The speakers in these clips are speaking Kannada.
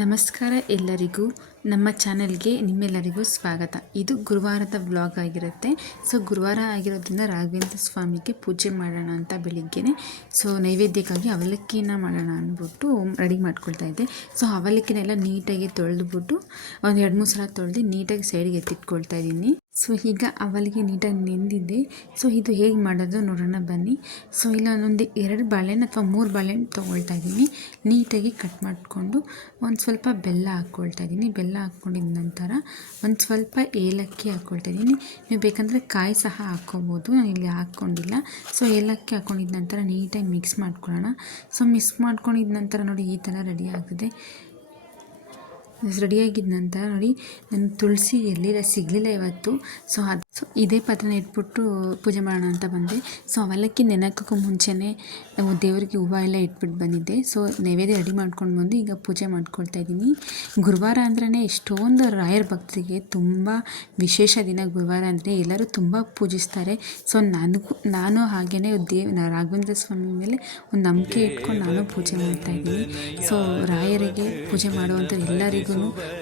ನಮಸ್ಕಾರ ಎಲ್ಲರಿಗೂ ನಮ್ಮ ಚಾನೆಲ್ಗೆ ನಿಮ್ಮೆಲ್ಲರಿಗೂ ಸ್ವಾಗತ. ಇದು ಗುರುವಾರದ ವ್ಲಾಗ್ ಆಗಿರುತ್ತೆ. ಸೊ ಗುರುವಾರ ಆಗಿರೋದ್ರಿಂದ ರಾಘವೇಂದ್ರ ಸ್ವಾಮಿಗೆ ಪೂಜೆ ಮಾಡೋಣ ಅಂತ ಬೆಳಿಗ್ಗೆನೆ ನೈವೇದ್ಯಕ್ಕಾಗಿ ಅವಲಕ್ಕಿನ ಮಾಡೋಣ ಅಂದ್ಬಿಟ್ಟು ರೆಡಿ ಮಾಡ್ಕೊಳ್ತಾ ಇದ್ದೆ. ಅವಲಕ್ಕಿನೆಲ್ಲ ನೀಟಾಗಿ ತೊಳೆದ್ಬಿಟ್ಟು ಒಂದು 2-3 ಸಲ ತೊಳೆದು ನೀಟಾಗಿ ಸೈಡಿಗೆ ಎತ್ತಿಟ್ಕೊಳ್ತಾ ಇದ್ದೀನಿ. ಈಗ ಅವಲಿಗೆ ನೀಟಾಗಿ ನೆಂದಿದ್ದೆ. ಇದು ಹೇಗೆ ಮಾಡೋದು ನೋಡೋಣ ಬನ್ನಿ. ಇಲ್ಲ ನಾನೊಂದು 2 ಬಾಳೆಹಣ್ಣು ಅಥವಾ 3 ಬಾಳೆಹಣ್ಣು ತೊಗೊಳ್ತಾ ಇದ್ದೀನಿ. ನೀಟಾಗಿ ಕಟ್ ಮಾಡಿಕೊಂಡು ಒಂದು ಸ್ವಲ್ಪ ಬೆಲ್ಲ ಹಾಕ್ಕೊಳ್ತಾ ಇದ್ದೀನಿ. ಬೆಲ್ಲ ಹಾಕ್ಕೊಂಡಿದ ನಂತರ ಒಂದು ಸ್ವಲ್ಪ ಏಲಕ್ಕಿ ಹಾಕ್ಕೊಳ್ತಾ ಇದ್ದೀನಿ. ನೀವು ಬೇಕಂದರೆ ಕಾಯಿ ಸಹ ಹಾಕ್ಕೋಬೋದು, ನಾನು ಇಲ್ಲಿ ಹಾಕ್ಕೊಂಡಿಲ್ಲ. ಏಲಕ್ಕಿ ಹಾಕ್ಕೊಂಡಿದ ನಂತರ ನೀಟಾಗಿ ಮಿಕ್ಸ್ ಮಾಡ್ಕೊಳ್ಳೋಣ. ಮಿಕ್ಸ್ ಮಾಡ್ಕೊಂಡಿದ ನಂತರ ನೋಡಿ ಈ ಥರ ರೆಡಿ ಆಗ್ತದೆ. ರೆಡಿಯಾಗಿದ್ದ ನಂತರ ನೋಡಿ, ನಾನು ತುಳಸಿ ಎಲ್ಲಿ ಸಿಗಲಿಲ್ಲ ಇವತ್ತು. ಇದೇ ಪಾತ್ರೆನ ಇಟ್ಬಿಟ್ಟು ಪೂಜೆ ಮಾಡೋಣ ಅಂತ ಬಂದೆ. ಅವಲಕ್ಕಿ ನೆನಕೋಕ್ಕೂ ಮುಂಚೆನೇ ನಾವು ದೇವರಿಗೆ ಹೂವು ಎಲ್ಲ ಇಟ್ಬಿಟ್ಟು ಬಂದಿದ್ದೆ. ನೈವೇದ್ಯ ರೆಡಿ ಮಾಡ್ಕೊಂಡು ಬಂದು ಈಗ ಪೂಜೆ ಮಾಡ್ಕೊಳ್ತಾ ಇದ್ದೀನಿ. ಗುರುವಾರ ಅಂದ್ರೇ ಎಷ್ಟೊಂದು ರಾಯರ ಭಕ್ತರಿಗೆ ತುಂಬ ವಿಶೇಷ ದಿನ. ಗುರುವಾರ ಅಂದರೆ ಎಲ್ಲರೂ ತುಂಬ ಪೂಜಿಸ್ತಾರೆ. ನಾನು ಹಾಗೆಯೇ ರಾಘವೇಂದ್ರ ಸ್ವಾಮಿ ಮೇಲೆ ಒಂದು ನಂಬಿಕೆ ಇಟ್ಕೊಂಡು ನಾನು ಪೂಜೆ ಮಾಡ್ತಾ ಇದ್ದೀನಿ. ರಾಯರಿಗೆ ಪೂಜೆ ಮಾಡುವಂಥ ಎಲ್ಲರಿಗೂ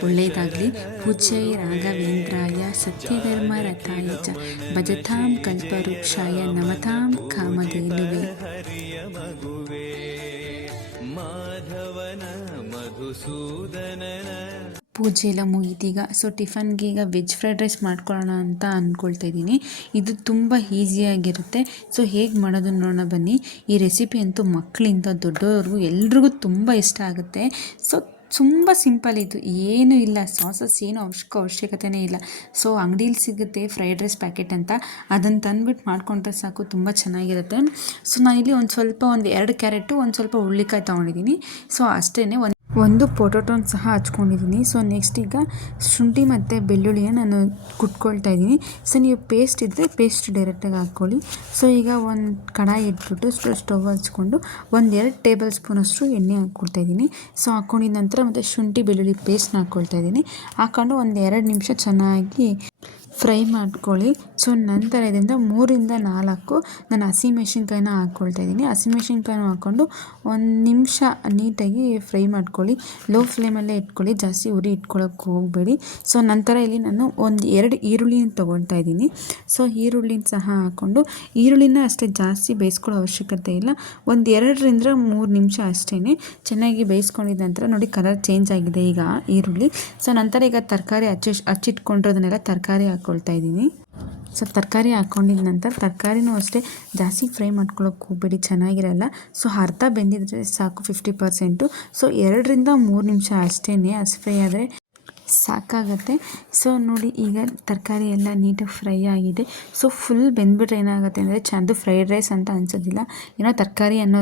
ಒಳ್ಳೆಯದಾಗಲಿ. ಪೂಜ್ಯೈ ರಾಘವೇಂದ್ರಾಯ ಸತ್ಯಧರ್ಮ ರಥಾಯ ಚ ಭಜತಾಂ ಕಲ್ಪವೃಕ್ಷಾಯ ನಮತಾಂ ಕಾಮಧೇನುವೇ. ಪೂಜೆ ಎಲ್ಲ ಮುಗಿದೀಗ. ಟಿಫನ್ಗೆ ಈಗ ವೆಜ್ ಫ್ರೈಡ್ ರೈಸ್ ಮಾಡ್ಕೊಳ್ಳೋಣ ಅಂತ ಅಂದ್ಕೊಳ್ತಾ ಇದ್ದೀನಿ. ಇದು ತುಂಬ ಈಸಿಯಾಗಿರುತ್ತೆ. ಹೇಗೆ ಮಾಡೋದು ನೋಡೋಣ ಬನ್ನಿ. ಈ ರೆಸಿಪಿ ಅಂತೂ ಮಕ್ಕಳಿಂದ ದೊಡ್ಡವ್ರಿಗೂ ಎಲ್ರಿಗೂ ತುಂಬ ಇಷ್ಟ ಆಗುತ್ತೆ. ತುಂಬ ಸಿಂಪಲ್ ಇದು, ಏನೂ ಇಲ್ಲ, ಸಾಸಸ್ ಏನು ಅವಶ್ಯಕತೆಯೇ ಇಲ್ಲ. ಅಂಗಡೀಲಿ ಸಿಗುತ್ತೆ ಫ್ರೈಡ್ ರೈಸ್ ಪ್ಯಾಕೆಟ್ ಅಂತ, ಅದನ್ನು ತಂದುಬಿಟ್ಟು ಮಾಡ್ಕೊಂಡ್ರೆ ಸಾಕು, ತುಂಬ ಚೆನ್ನಾಗಿರುತ್ತೆ. ನಾನಿಲ್ಲಿ ಒಂದು 2 ಕ್ಯಾರೆಟು ಒಂದು ಸ್ವಲ್ಪ ಹುಳ್ಳಿಕಾಯಿ ತೊಗೊಂಡಿದ್ದೀನಿ. ಅಷ್ಟೇ ಒಂದು ಪೊಟೊಟೊನ ಸಹ ಹಚ್ಕೊಂಡಿದ್ದೀನಿ. ನೆಕ್ಸ್ಟ್ ಈಗ ಶುಂಠಿ ಮತ್ತು ಬೆಳ್ಳುಳ್ಳಿನ ನಾನು ಕುಟ್ಕೊಳ್ತಾ ಇದ್ದೀನಿ. ನೀವು ಪೇಸ್ಟ್ ಇದ್ದರೆ ಪೇಸ್ಟ್ ಡೈರೆಕ್ಟಾಗಿ ಹಾಕ್ಕೊಳ್ಳಿ. ಈಗ ಒಂದು ಕಡಾಯಿ ಇಟ್ಬಿಟ್ಟು ಸ್ಟವ್ ಹಚ್ಕೊಂಡು 1-2 ಟೇಬಲ್ ಸ್ಪೂನಷ್ಟು ಎಣ್ಣೆ ಹಾಕ್ಕೊಳ್ತಾ ಇದ್ದೀನಿ. ಹಾಕ್ಕೊಂಡಿದ ನಂತರ ಮತ್ತು ಶುಂಠಿ ಬೆಳ್ಳುಳ್ಳಿ ಪೇಸ್ಟ್ನ ಹಾಕ್ಕೊಳ್ತಾ ಇದ್ದೀನಿ. ಹಾಕ್ಕೊಂಡು ಒಂದು 2 ನಿಮಿಷ ಚೆನ್ನಾಗಿ ಫ್ರೈ ಮಾಡ್ಕೊಳ್ಳಿ. ನಂತರ ಇದರಿಂದ 3-4 ನಾನು ಹಸಿಮೆಣ್ಸಿನ್ಕಾಯಿನ ಹಾಕ್ಕೊಳ್ತಾ ಇದ್ದೀನಿ. ಹಸಿಮೆಣ್ಸಿನ್ಕಾಯಿನ ಹಾಕ್ಕೊಂಡು 1 ನಿಮಿಷ ನೀಟಾಗಿ ಫ್ರೈ ಮಾಡ್ಕೊಳ್ಳಿ. ಲೋ ಫ್ಲೇಮಲ್ಲೇ ಇಟ್ಕೊಳ್ಳಿ, ಜಾಸ್ತಿ ಉರಿ ಇಟ್ಕೊಳ್ಳೋಕೆ ಹೋಗಬೇಡಿ. ನಂತರ ಇಲ್ಲಿ ನಾನು 1-2 ಈರುಳ್ಳಿನ ತೊಗೊಳ್ತಾ ಇದ್ದೀನಿ. ಈರುಳ್ಳಿನ ಸಹ ಹಾಕ್ಕೊಂಡು, ಈರುಳ್ಳಿನ ಅಷ್ಟೇ ಜಾಸ್ತಿ ಬೇಯಿಸ್ಕೊಳ್ಳೋ ಅವಶ್ಯಕತೆ ಇಲ್ಲ. 2-3 ನಿಮಿಷ ಅಷ್ಟೇ ಚೆನ್ನಾಗಿ ಬೇಯಿಸ್ಕೊಂಡಿದ್ದ ನಂತರ ನೋಡಿ ಕಲರ್ ಚೇಂಜ್ ಆಗಿದೆ ಈಗ ಈರುಳ್ಳಿ. ನಂತರ ಈಗ ತರಕಾರಿ ಹಚ್ಚಿಟ್ಕೊಂಡಿರೋದನ್ನೆಲ್ಲ ತರಕಾರಿ ಹಾಕ್ಕೊಳ್ತಾ ಇದ್ದೀನಿ. ತರಕಾರಿ ಹಾಕ್ಕೊಂಡಿದ ನಂತರ ತರಕಾರಿನೂ ಅಷ್ಟೇ ಜಾಸ್ತಿ ಫ್ರೈ ಮಾಡ್ಕೊಳ್ಳೋಕೆ ಹೋಗಬೇಡಿ, ಚೆನ್ನಾಗಿರಲ್ಲ. ಅರ್ಧ ಬೆಂದಿದ್ರೆ ಸಾಕು, 50%. 2-3 ನಿಮಿಷ ಅಷ್ಟೇ ಅಷ್ಟು ಫ್ರೈ ಆದರೆ ಸಾಕಾಗತ್ತೆ. ನೋಡಿ ಈಗ ತರಕಾರಿ ಎಲ್ಲ ನೀಟಾಗಿ ಫ್ರೈ ಆಗಿದೆ. ಫುಲ್ ಬೆಂದ್ಬಿಟ್ರೆ ಏನಾಗುತ್ತೆ ಅಂದರೆ ಅದು ಫ್ರೈಡ್ ರೈಸ್ ಅಂತ ಅನ್ಸೋದಿಲ್ಲ, ಏನೋ ತರಕಾರಿ ಅನ್ನ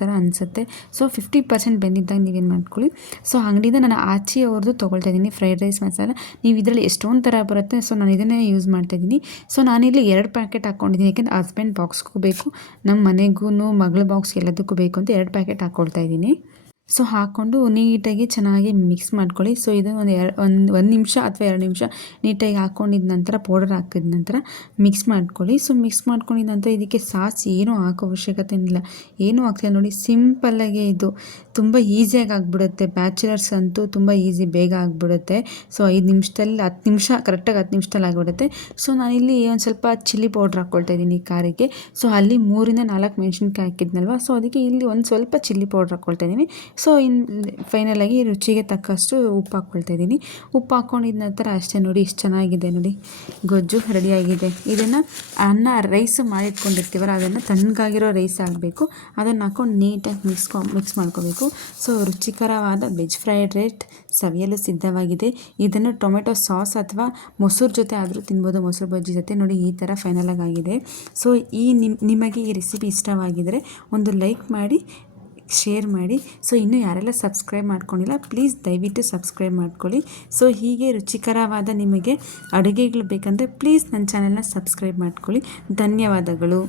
ಥರ ಅನಿಸುತ್ತೆ. 50% ಬೆಂದಿದ್ದಾಗ ನೀವೇನು ಮಾಡ್ಕೊಳ್ಳಿ. ಅಂಗಡಿಯಿಂದ ನಾನು ಅವ್ರದ್ದು ತೊಗೊಳ್ತಾ ಇದ್ದೀನಿ ಫ್ರೈಡ್ ರೈಸ್ ಮಸಾಲ. ನೀವು ಇದರಲ್ಲಿ ಎಷ್ಟೊಂದು ಥರ ಬರುತ್ತೆ. ನಾನು ಇದನ್ನೇ ಯೂಸ್ ಮಾಡ್ತಾಯಿದ್ದೀನಿ. ನಾನಿಲ್ಲಿ 2 ಪ್ಯಾಕೆಟ್ ಹಾಕ್ಕೊಂಡಿದ್ದೀನಿ, ಯಾಕೆಂದರೆ ಹಸ್ಬೆಂಡ್ ಬಾಕ್ಸ್ಗೂ ಬೇಕು, ನಮ್ಮ ಮನೆಗೂ ಮಗಳ ಬಾಕ್ಸ್ ಎಲ್ಲದಕ್ಕೂ ಬೇಕು ಅಂತ 2 ಪ್ಯಾಕೆಟ್ ಹಾಕ್ಕೊಳ್ತಾ ಇದ್ದೀನಿ. ಹಾಕ್ಕೊಂಡು ನೀಟಾಗಿ ಚೆನ್ನಾಗಿ ಮಿಕ್ಸ್ ಮಾಡ್ಕೊಳ್ಳಿ. ಇದು ಒಂದು ನಿಮಿಷ ಅಥವಾ 2 ನಿಮಿಷ ನೀಟಾಗಿ ಹಾಕ್ಕೊಂಡಿದ ನಂತರ ಪೌಡರ್ ಹಾಕಿದ ನಂತರ ಮಿಕ್ಸ್ ಮಾಡ್ಕೊಳ್ಳಿ. ಮಿಕ್ಸ್ ಮಾಡ್ಕೊಂಡಿದ ನಂತರ ಇದಕ್ಕೆ ಸಾಸ್ ಏನೂ ಹಾಕೋ ಅವಶ್ಯಕತೆ ಇಲ್ಲ, ಏನೂ ಹಾಕ್ತಿಲ್ಲ. ನೋಡಿ ಸಿಂಪಲ್ಲಾಗಿ ಇದು ತುಂಬ ಈಸಿಯಾಗಿ ಆಗಿಬಿಡುತ್ತೆ. ಬ್ಯಾಚುಲರ್ಸ್ ಅಂತೂ ತುಂಬ ಈಸಿ, ಬೇಗ ಆಗಿಬಿಡುತ್ತೆ. 5 ನಿಮಿಷದಲ್ಲಿ 10 ನಿಮಿಷ, ಕರೆಕ್ಟಾಗಿ 10 ನಿಮಿಷದಲ್ಲಿ ಆಗಿಬಿಡುತ್ತೆ. ನಾನಿಲ್ಲಿ ಒಂದು ಸ್ವಲ್ಪ ಚಿಲ್ಲಿ ಪೌಡ್ರ್ ಹಾಕ್ಕೊಳ್ತಾ ಇದ್ದೀನಿ ಖಾರಕ್ಕೆ. ಅಲ್ಲಿ 3-4 ಮೆಣಸಿನ್ಕಾಯಿ ಹಾಕಿದ್ನಲ್ವ, ಅದಕ್ಕೆ ಇಲ್ಲಿ ಒಂದು ಸ್ವಲ್ಪ ಚಿಲ್ಲಿ ಪೌಡ್ರ್ ಹಾಕ್ಕೊಳ್ತಾ ಇದ್ದೀನಿ. ಫೈನಲಾಗಿ ರುಚಿಗೆ ತಕ್ಕಷ್ಟು ಉಪ್ಪು ಹಾಕ್ಕೊಳ್ತಾ ಇದ್ದೀನಿ. ಉಪ್ಪು ಹಾಕ್ಕೊಂಡಿದ ನಂತರ ಅಷ್ಟೇ ನೋಡಿ, ಇಷ್ಟು ಚೆನ್ನಾಗಿದೆ ನೋಡಿ, ಗೊಜ್ಜು ರೆಡಿಯಾಗಿದೆ. ಇದನ್ನು ರೈಸ್ ಮಾಡಿಟ್ಕೊಂಡಿರ್ತೀವಲ್ಲ, ಅದನ್ನು ತಣ್ಣಗಾಗಿರೋ ರೈಸ್ ಆಗಬೇಕು, ಅದನ್ನು ಹಾಕ್ಕೊಂಡು ನೀಟಾಗಿ ಮಿಕ್ಸ್ ಮಾಡ್ಕೋಬೇಕು. ರುಚಿಕರವಾದ ವೆಜ್ ಫ್ರೈಡ್ ರೈಸ್ ಸವಿಯಲು ಸಿದ್ಧವಾಗಿದೆ. ಇದನ್ನು ಟೊಮೆಟೊ ಸಾಸ್ ಅಥವಾ ಮೊಸರು ಜೊತೆ ಆದರೂ ತಿನ್ಬೋದು, ಮೊಸರು ಬಜ್ಜಿ ಜೊತೆ. ನೋಡಿ ಈ ಥರ ಫೈನಲಾಗಿ ಆಗಿದೆ. ನಿಮಗೆ ಈ ರೆಸಿಪಿ ಇಷ್ಟವಾಗಿದ್ದರೆ ಒಂದು ಲೈಕ್ ಮಾಡಿ, ಶೇರ್ ಮಾಡಿ. ಇನ್ನೂ ಯಾರೆಲ್ಲ ಸಬ್ಸ್ಕ್ರೈಬ್ ಮಾಡ್ಕೊಂಡಿಲ್ಲ ಪ್ಲೀಸ್ ದಯವಿಟ್ಟು ಸಬ್ಸ್ಕ್ರೈಬ್ ಮಾಡ್ಕೊಳ್ಳಿ. ಹೀಗೆ ರುಚಿಕರವಾದ ನಿಮಗೆ ಅಡುಗೆಗಳು ಬೇಕಂದರೆ ಪ್ಲೀಸ್ ನನ್ನ ಚಾನೆಲ್ನ ಸಬ್ಸ್ಕ್ರೈಬ್ ಮಾಡ್ಕೊಳ್ಳಿ. ಧನ್ಯವಾದಗಳು.